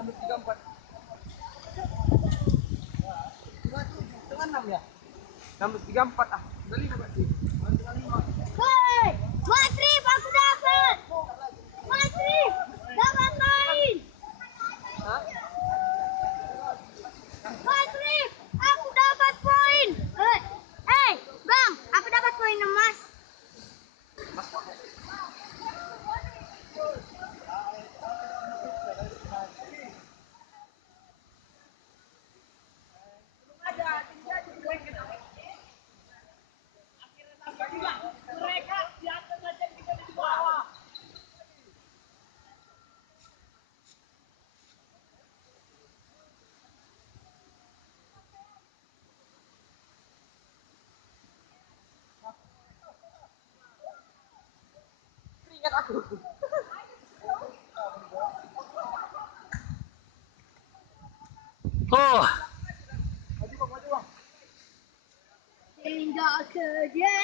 1634. Tengah 6 ya? 1634 ah. Udah 5 berarti. Tengah 5. Hei, Matrip aku dapat. Matrip dapat main. Hah? Matrip aku dapat poin. Hei, Bang, aku dapat poin emas. Mereka di atas aja kita di bawah. Ingat aku. Oh, Maju bang, maju bang. Hingga ke dia.